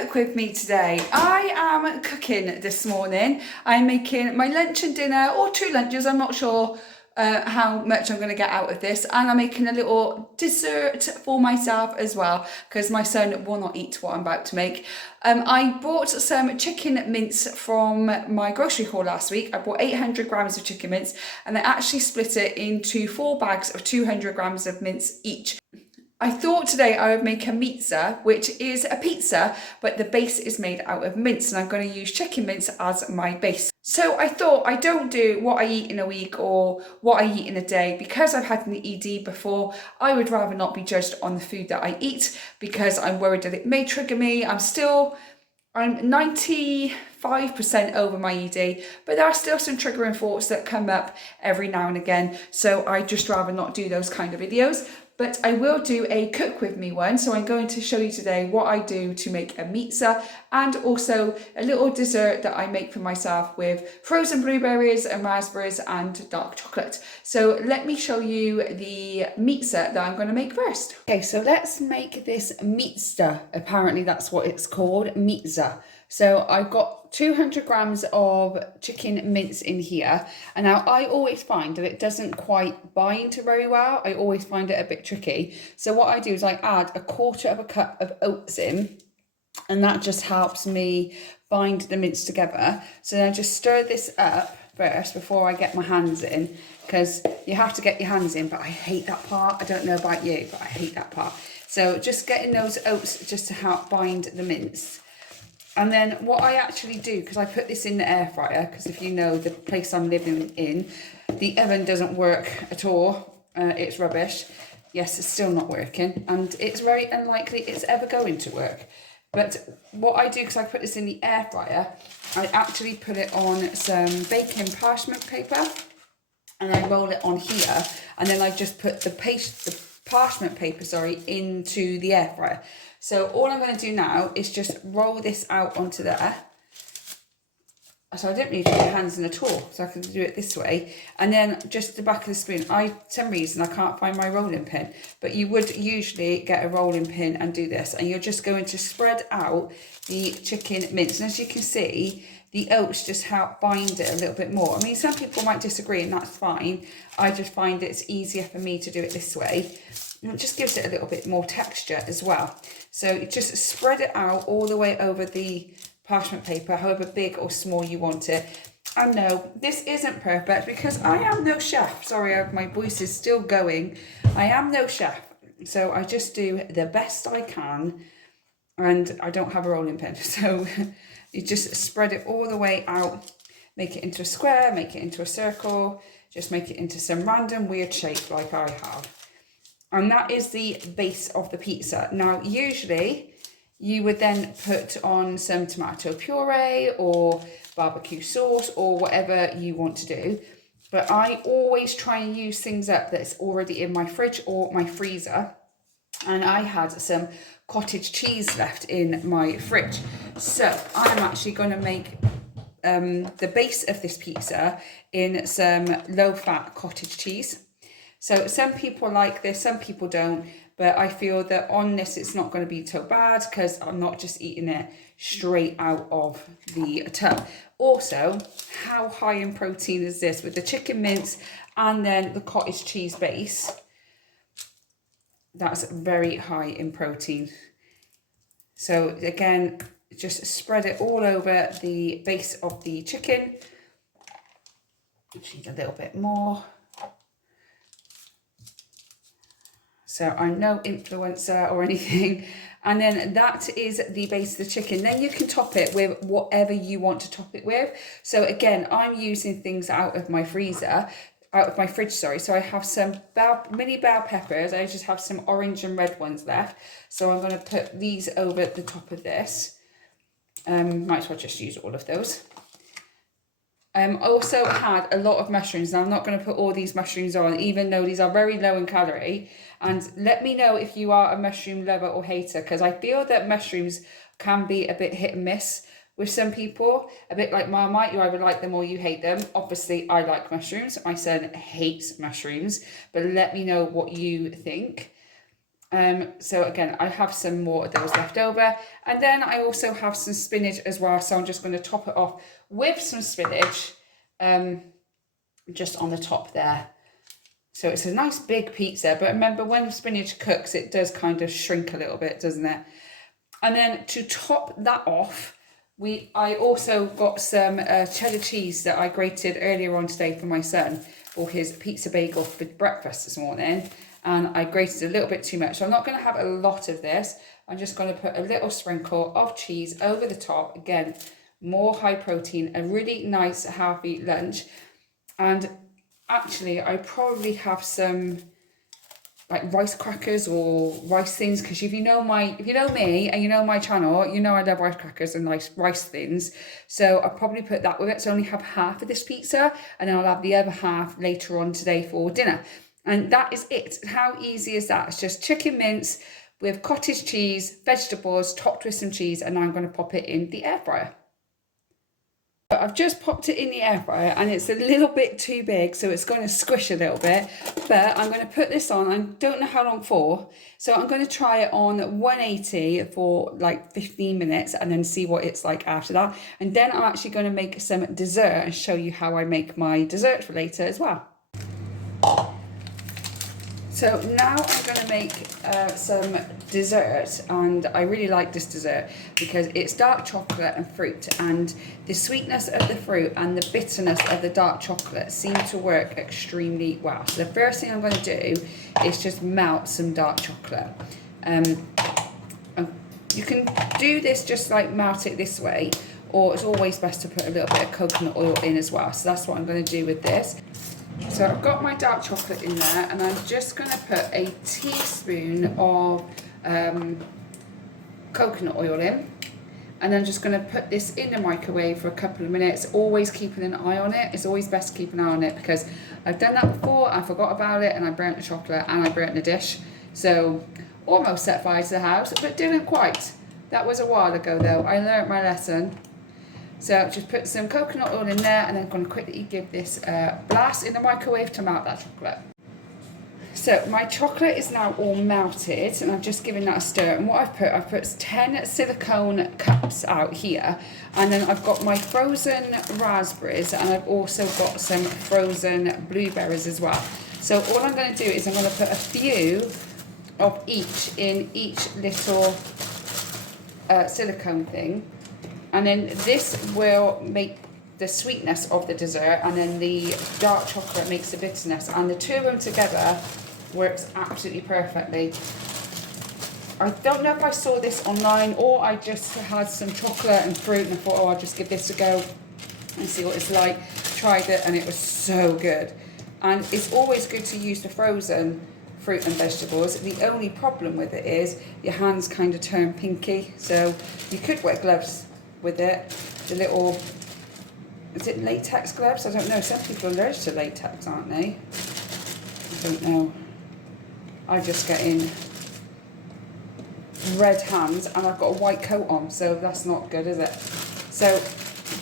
cook with me today. I am cooking this morning. I'm making my lunch and dinner, or two lunches, I'm not sure how much I'm going to get out of this, and I'm making a little dessert for myself as well because my son will not eat what I'm about to make. I bought some chicken mince from my grocery haul last week. I bought 800 grams of chicken mince and I actually split it into 4 bags of 200 grams of mince each. I thought today I would make a Meatza, which is a pizza, but the base is made out of mince, and I'm going to use chicken mince as my base. So I thought I don't do what I eat in a week or what I eat in a day because I've had an ED before. I would rather not be judged on the food that I eat because I'm worried that it may trigger me. I'm 95% over my ED, but there are still some triggering thoughts that come up every now and again. So I just rather not do those kind of videos. But I will do a cook with me one. So I'm going to show you today what I do to make a Meatza and also a little dessert that I make for myself with frozen blueberries and raspberries and dark chocolate. So let me show you the Meatza that I'm going to make first. Okay, so let's make this Meatza. Apparently that's what it's called, Meatza. So I've got 200 grams of chicken mince in here. And now I always find that it doesn't quite bind very well. I always find it a bit tricky. So what I do is I add 1/4 of a cup of oats in, and that just helps me bind the mince together. So then I just stir this up first before I get my hands in, because you have to get your hands in, but I hate that part. I don't know about you, but I hate that part. So just getting those oats just to help bind the mince. And then what I actually do, because I put this in the air fryer, because if you know the place I'm living in, the oven doesn't work at all. It's rubbish. Yes, it's still not working, and it's very unlikely it's ever going to work. But what I do, because I put this in the air fryer, I actually put it on some baking parchment paper, and I roll it on here, and then I just put the parchment paper, into the air fryer. So all I'm going to do now is just roll this out onto there. So I don't need to put my hands in at all, so I can do it this way. And then just the back of the spoon, for some reason I can't find my rolling pin, but you would usually get a rolling pin and do this. And you're just going to spread out the chicken mince. And as you can see, the oats just help bind it a little bit more. I mean, some people might disagree, and that's fine. I just find it's easier for me to do it this way. And it just gives it a little bit more texture as well. So you just spread it out all the way over the parchment paper, however big or small you want it. And no, this isn't perfect because I am no chef. Sorry, my voice is still going. I am no chef. So I just do the best I can, and I don't have a rolling pin. So you just spread it all the way out, make it into a square, make it into a circle, just make it into some random weird shape like I have. And that is the base of the pizza. Now, usually you would then put on some tomato puree or barbecue sauce or whatever you want to do. But I always try and use things up that's already in my fridge or my freezer. And I had some cottage cheese left in my fridge. So I'm actually going to make the base of this pizza in some low-fat cottage cheese. So some people like this, some people don't, but I feel that on this it's not going to be so bad because I'm not just eating it straight out of the tub. Also, how high in protein is this with the chicken mince and then the cottage cheese base? That's very high in protein. So again, just spread it all over the base of the chicken. Just need a little bit more. So I'm no influencer or anything. And then that is the base of the chicken. Then you can top it with whatever you want to top it with. So again, I'm using things out of my fridge, So I have some mini bell peppers. I just have some orange and red ones left. So I'm going to put these over the top of this. Might as well just use all of those. I also had a lot of mushrooms. Now I'm not going to put all these mushrooms on, even though these are very low in calorie. And let me know if you are a mushroom lover or hater, because I feel that mushrooms can be a bit hit and miss with some people. A bit like Marmite, you either like them or you hate them. Obviously, I like mushrooms. My son hates mushrooms, but let me know what you think. So again, I have some more of those left over. And then I also have some spinach as well. So I'm just going to top it off with some spinach just on the top there. So it's a nice big pizza. But remember, when spinach cooks, it does kind of shrink a little bit, doesn't it? And then to top that off, I also got some cheddar cheese that I grated earlier on today for my son for his pizza bagel for breakfast this morning. And I grated a little bit too much. So I'm not going to have a lot of this. I'm just going to put a little sprinkle of cheese over the top. Again, more high protein, a really nice healthy lunch. And actually, I probably have some like rice crackers or rice thins, because if you know me and you know my channel, you know I love rice crackers and nice rice thins. So I'll probably put that with it. So I only have half of this pizza, and then I'll have the other half later on today for dinner. And that is it. How easy is that? It's just chicken mince with cottage cheese, vegetables, topped with some cheese, and now I'm going to pop it in the air fryer. I've just popped it in the air fryer and it's a little bit too big, so it's going to squish a little bit, but I'm going to put this on. I don't know how long for, so I'm going to try it on 180 for like 15 minutes and then see what it's like after that. And then I'm actually going to make some dessert and show you how I make my dessert for later as well. So now I'm going to make some dessert, and I really like this dessert because it's dark chocolate and fruit, and the sweetness of the fruit and the bitterness of the dark chocolate seem to work extremely well. So the first thing I'm going to do is just melt some dark chocolate. You can do this just like melt it this way, or it's always best to put a little bit of coconut oil in as well. So that's what I'm going to do with this. So I've got my dark chocolate in there, and I'm just going to put a teaspoon of coconut oil in, and I'm just going to put this in the microwave for a couple of minutes, always keeping an eye on it. It's always best to keep an eye on it because I've done that before, I forgot about it, and I burnt the chocolate and I burnt the dish. So almost set fire to the house, but didn't quite. That was a while ago though. I learnt my lesson. So just put some coconut oil in there, and then I'm going to quickly give this a blast in the microwave to melt that chocolate. So my chocolate is now all melted, and I've just given that a stir. And what I've put 10 silicone cups out here, and then I've got my frozen raspberries, and I've also got some frozen blueberries as well. So all I'm going to do is I'm going to put a few of each in each little silicone thing. And then this will make the sweetness of the dessert, and then the dark chocolate makes the bitterness, and the two of them together works absolutely perfectly. I don't know if I saw this online or I just had some chocolate and fruit and I thought, oh, I'll just give this a go and see what it's like. Tried it and it was so good. And it's always good to use the frozen fruit and vegetables. The only problem with it is your hands kind of turn pinky, so you could wear gloves with it. The little, is it latex gloves? I don't know. Some people are allergic to latex, aren't they? I don't know. I just get in red hands and I've got a white coat on, so that's not good, is it? So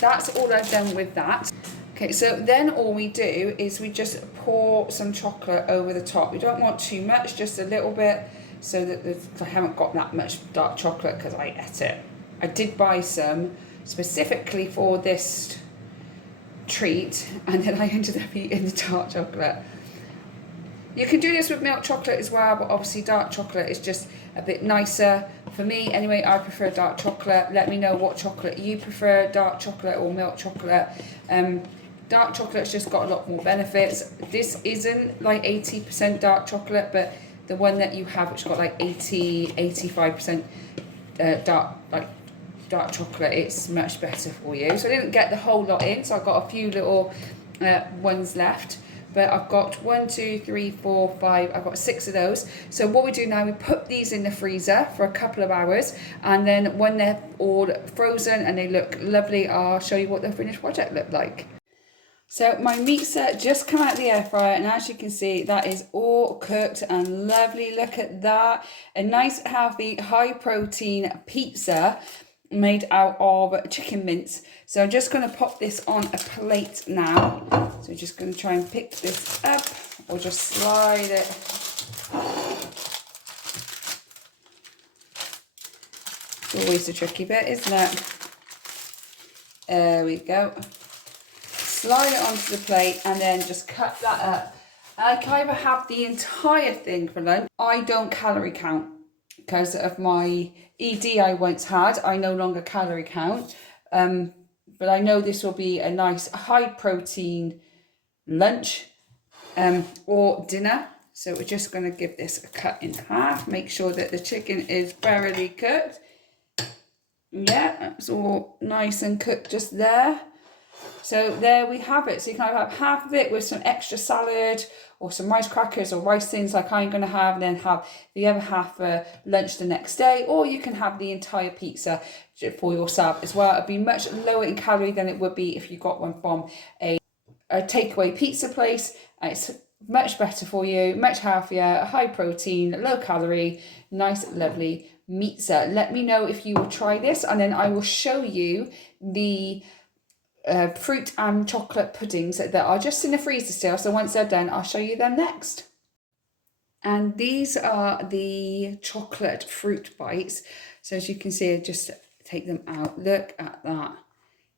that's all I've done with that. Okay, so then all we do is we just pour some chocolate over the top. We don't want too much, just a little bit, so that I haven't got that much dark chocolate because I ate it. I did buy some specifically for this treat, and then I ended up eating the dark chocolate. You can do this with milk chocolate as well, but obviously dark chocolate is just a bit nicer. For me, anyway, I prefer dark chocolate. Let me know what chocolate you prefer, dark chocolate or milk chocolate. Dark chocolate's just got a lot more benefits. This isn't like 80% dark chocolate, but the one that you have, which got like 85% dark chocolate, it's much better for you. So I didn't get the whole lot in, so I've got a few little ones left. But I've got 1, 2, 3, 4, 5, I've got 6 of those. So what we do now, we put these in the freezer for a couple of hours, and then when they're all frozen and they look lovely, I'll show you what the finished project looked like. So my Meatza just come out of the air fryer, and as you can see, that is all cooked and lovely. Look at that. A nice, healthy, high protein pizza made out of chicken mince. So I'm just going to pop this on a plate now. So I'm just going to try and pick this up, or just slide it It's always the tricky bit, isn't it? There we go. Slide it onto the plate and then just cut that up. I can either have the entire thing for lunch. I don't calorie count because of my ED I once had. I no longer calorie count. But I know this will be a nice high protein lunch or dinner. So we're just going to give this a cut in half. Make sure that the chicken is thoroughly cooked. Yeah, that's all nice and cooked just there. So there we have it. So you can either have half of it with some extra salad or some rice crackers or rice things like I'm going to have, and then have the other half for lunch the next day. Or you can have the entire pizza for yourself as well. It'd be much lower in calorie than it would be if you got one from a takeaway pizza place. It's much better for you, much healthier, high protein, low calorie, nice, lovely Meatza. Let me know if you will try this, and then I will show you the fruit and chocolate puddings that are just in the freezer still. So once they're done, I'll show you them next. And these are the chocolate fruit bites. So as you can see, I just take them out. Look at that.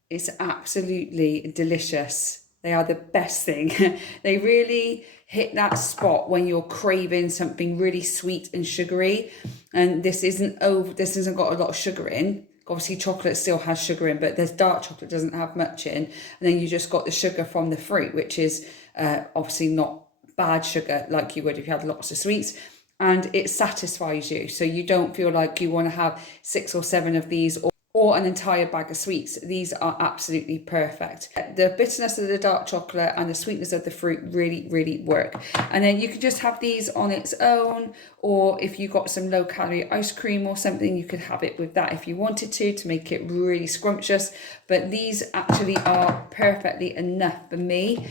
It's absolutely delicious. They are the best thing. They really hit that spot when you're craving something really sweet and sugary. And this hasn't got a lot of sugar in. Obviously chocolate still has sugar in, but there's dark chocolate doesn't have much in. And then you just got the sugar from the fruit, which is obviously not bad sugar like you would if you had lots of sweets. And it satisfies you. So you don't feel like you want to have 6 or 7 of these or an entire bag of sweets. These are absolutely perfect. The bitterness of the dark chocolate and the sweetness of the fruit really, really work. And then you can just have these on its own, or if you got some low calorie ice cream or something, you could have it with that if you wanted to make it really scrumptious. But these actually are perfectly enough for me.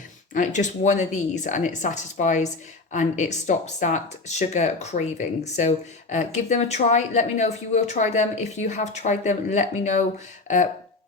Just one of these and it satisfies and it stops that sugar craving. So give them a try. Let me know if you will try them. If you have tried them, let me know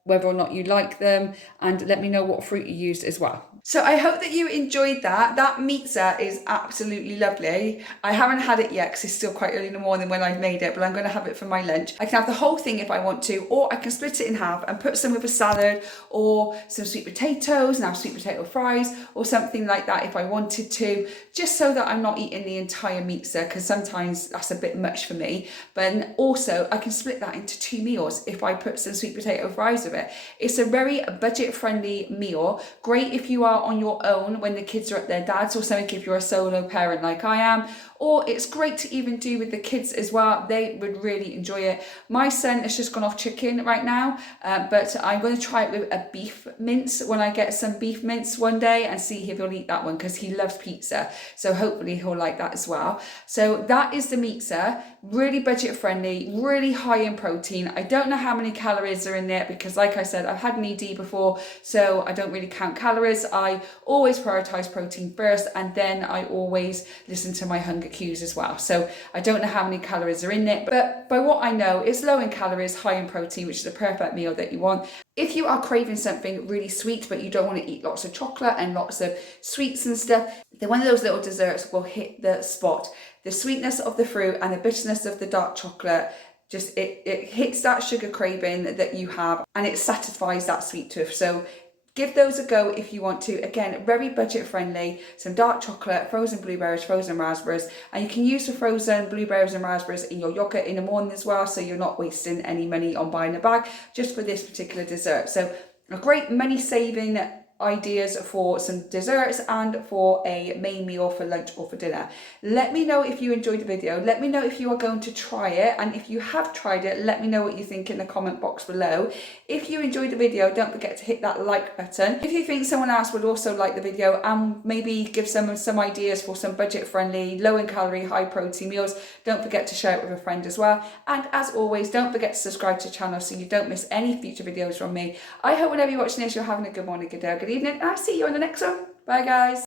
whether or not you like them, and let me know what fruit you used as well. So I hope that you enjoyed that. That Meatza is absolutely lovely. I haven't had it yet because it's still quite early in the morning when I've made it, but I'm going to have it for my lunch. I can have the whole thing if I want to, or I can split it in half and put some with a salad or some sweet potatoes and have sweet potato fries or something like that if I wanted to, just so that I'm not eating the entire Meatza, because sometimes that's a bit much for me. But also I can split that into 2 meals if I put some sweet potato fries with it. It's a very budget friendly meal. Great if you are on your own when the kids are at their dad's, or something if you're a solo parent like I am, or it's great to even do with the kids as well. They would really enjoy it. My son has just gone off chicken right now, but I'm going to try it with a beef mince when I get some beef mince one day and see if he'll eat that one, because he loves pizza. So hopefully he'll like that as well. So that is the Meatza. Really budget friendly, really high in protein. I don't know how many calories are in there because, like I said, I've had an ED before, so I don't really count calories. I always prioritize protein first, and then I always listen to my hunger cues as well. So I don't know how many calories are in it, but by what I know, it's low in calories, high in protein, which is a perfect meal that you want. If you are craving something really sweet, but you don't want to eat lots of chocolate and lots of sweets and stuff, then one of those little desserts will hit the spot. The sweetness of the fruit and the bitterness of the dark chocolate, just it hits that sugar craving that you have, and it satisfies that sweet tooth. So give those a go if you want to. Again, very budget friendly. Some dark chocolate, frozen blueberries, frozen raspberries, and you can use the frozen blueberries and raspberries in your yogurt in the morning as well, so you're not wasting any money on buying a bag just for this particular dessert. So a great money saving ideas for some desserts and for a main meal for lunch or for dinner. Let me know if you enjoyed the video. Let me know if you are going to try it, and if you have tried it, let me know what you think in the comment box below. If you enjoyed the video, don't forget to hit that like button. If you think someone else would also like the video and maybe give some ideas for some budget friendly, low in calorie, high protein meals, don't forget to share it with a friend as well. And as always, don't forget to subscribe to the channel so you don't miss any future videos from me. I hope whenever you're watching this, you're having a good morning, good day, or good evening, and I'll see you on the next one. Bye guys.